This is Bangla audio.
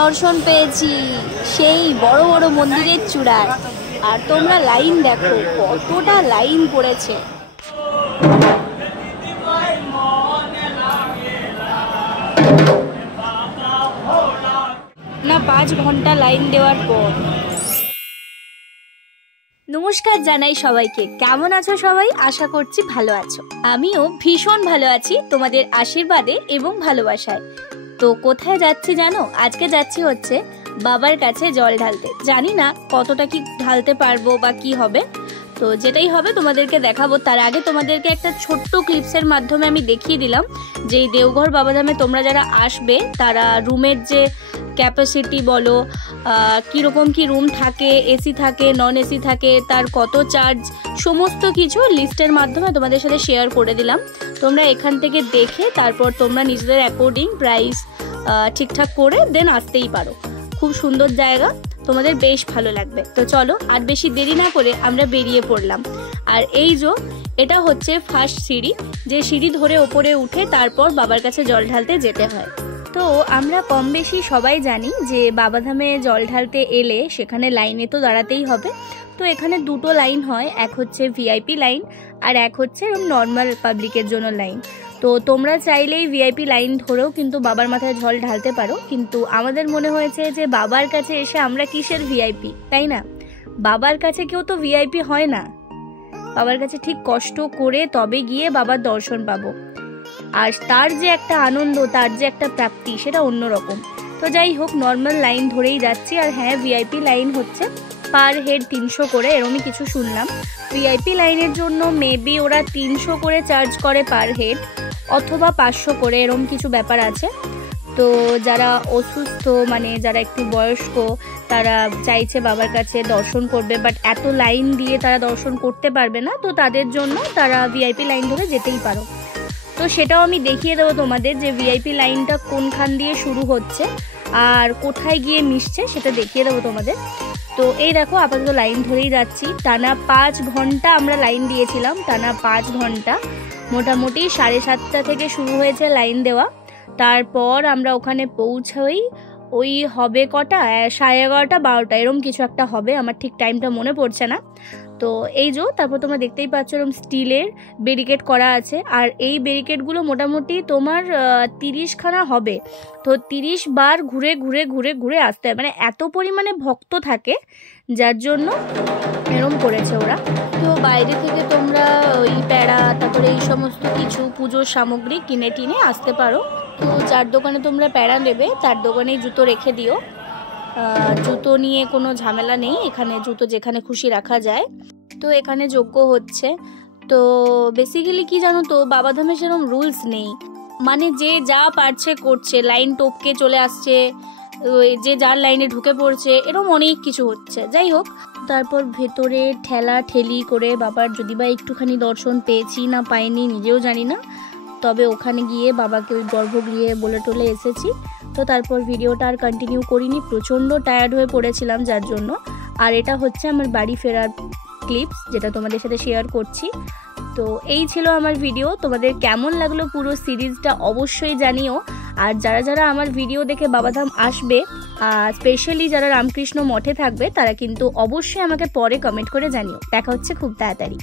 দর্শন পেয়েছি সেই বড় বড় মন্দিরের চূড়ায়। আর তোমরা লাইন দেখো, কতটা লাইন পড়েছে। না 5 ঘন্টা লাইন দেওয়ার পর। নমস্কার জানাই সবাইকে, কেমন আছো সবাই? আশা করছি ভালো আছো। আমিও ভীষণ ভালো আছি তোমাদের আশীর্বাদে এবং ভালোবাসায়। তো কোথায় যাচ্ছি জানো? আজকে যাচ্ছি হচ্ছে বাবার কাছে জল ঢালতে। জানি না কতটা কি ঢালতে পারবো বা কি হবে, তো যেটাই হবে তোমাদেরকে দেখাবো। তার আগে তোমাদেরকে একটা ছোট্ট ক্লিপসের মাধ্যমে আমি দেখিয়ে দিলাম যে এই দেওঘর বাবাধামে তোমরা যারা আসবে তারা রুমের যে ক্যাপাসিটি বলো, কীরকম কি রুম থাকে, এসি থাকে, নন এসি থাকে, তার কত চার্জ, সমস্ত কিছু লিস্টের মাধ্যমে তোমাদের সাথে শেয়ার করে দিলাম। তোমরা এখান থেকে দেখে তারপর তোমরা নিজেদের অ্যাকর্ডিং প্রাইস ঠিকঠাক করে দেন আসতেই পারো। খুব সুন্দর জায়গা, তোমাদের বেশ ভালো লাগবে। তো চলো আর বেশি দেরি না করে আমরা বেরিয়ে পড়লাম। আর এই যে এটা হচ্ছে ফার্স্ট সিঁড়ি, যে সিঁড়ি ধরে ওপরে উঠে তারপর বাবার কাছে জল ঢালতে যেতে হয়। তো আমরা কম বেশি সবাই জানি যে বাবাধামে জল ঢালতে এলে সেখানে লাইনে তো দাঁড়াতেই হবে। তো এখানে দুটো লাইন হয়, এক হচ্ছে ভিআইপি লাইন আর এক হচ্ছে নর্মাল পাবলিকের জন্য লাইন। তো তোমরা চাইলেই ভিআইপি লাইন ধরেও কিন্তু বাবার মাথায় জল ঢালতে পারো, কিন্তু আমাদের মনে হয়েছে যে বাবার কাছে এসে আমরা কিসের ভিআইপি, তাই না? বাবার কাছে কেউ তো ভিআইপি হয় না। বাবার কাছে ঠিক কষ্ট করে তবে গিয়ে বাবার দর্শন পাবো, আর তার যে একটা আনন্দ, তার যে একটা প্রাপ্তি, সেটা অন্যরকম। তো যাই হোক, নর্মাল লাইন ধরেই যাচ্ছি। আর হ্যাঁ, ভিআইপি লাইন হচ্ছে পার হেড 300 করে, এরমই কিছু শুনলাম। ভিআইপি লাইনের জন্য মেবি ওরা 300 করে চার্জ করে পার হেড, অথবা 500 করে, এরম কিছু ব্যাপার আছে। তো যারা অসুস্থ, মানে যারা একটু বয়স্ক, তারা চাইছে বাবার কাছে দর্শন করবে, বাট এত লাইন দিয়ে তারা দর্শন করতে পারবে না, তো তাদের জন্য তারা ভিআইপি লাইন ধরে যেতেই পারো। তো সেটাও আমি দেখিয়ে দেবো তোমাদের যে ভিআইপি লাইনটা কোনখান দিয়ে শুরু হচ্ছে আর কোথায় গিয়ে মিশছে, সেটা দেখিয়ে দেবো তোমাদের। তো এই দেখো, আপাতত লাইন ধরেই যাচ্ছি। টানা 5 ঘন্টা আমরা লাইন দিয়েছিলাম, টানা 5 ঘন্টা। মোটামুটি 7:30 থেকে শুরু হয়েছে লাইন দেওয়া। তারপর আমরা ওখানে পৌঁছই ওই হবে কটা, 11:30 12টা এরম কিছু একটা হবে, আমার ঠিক টাইমটা মনে পড়ছে না। তো এই যে তারপর তোমরা দেখতেই পাচ্ছ এরকম স্টিলের ব্যারিকেড করা আছে। আর এই ব্যারিকেডগুলো মোটামুটি তোমার 30খানা হবে। তো 30 বার ঘুরে ঘুরে ঘুরে ঘুরে আসতে হয়, মানে এত পরিমাণে ভক্ত থাকে যার জন্য এরম করেছে ওরা। তো বাইরে থেকে তোমরা ওই প্যাড়া, তারপরে এই সমস্ত কিছু পুজোর সামগ্রী কিনে টিনে আসতে পারো। তো যার দোকানে তোমরা প্যাড়া নেবে তার দোকানেই জুতো রেখে দিও। জুতো নিয়ে কোনো ঝামেলা নেই, এখানে জুতো যেখানে খুশি রাখা যায়। তো এখানে যজ্ঞ হচ্ছে। তো বেসিক্যালি কি জানো তো, বাবাধামে সেরকম রুলস নেই, মানে যে যা পারছে করছে, লাইন টপকে চলে আসছে, যে যার লাইনে ঢুকে পড়ছে, এরকম অনেক কিছু হচ্ছে। যাই হোক, তারপর ভেতরে ঠেলা ঠেলি করে বাবার যদি বা একটুখানি দর্শন পেয়েছি না পাইনি নিজেও জানি না, তবে ওখানে গিয়ে বাবাকে ওই গর্ভগৃহে বলে টলে এসেছি। তো তারপর ভিডিওটা আর কন্টিনিউ করিনি, প্রচণ্ড টায়ার্ড হয়ে পড়েছিলাম যার জন্য। আর এটা হচ্ছে আমার বাড়ি ফেরার ক্লিপস, যেটা তোমাদের সাথে শেয়ার করছি। তো এই ছিল আমার ভিডিও। তোমাদের কেমন লাগলো পুরো সিরিজটা অবশ্যই জানিও। আর যারা যারা আমার ভিডিও দেখে বাবাধাম আসবে, স্পেশালি যারা রামকৃষ্ণ মঠে থাকবে, তারা কিন্তু অবশ্যই আমাকে পরে কমেন্ট করে জানিও। দেখা হচ্ছে খুব তাড়াতাড়ি।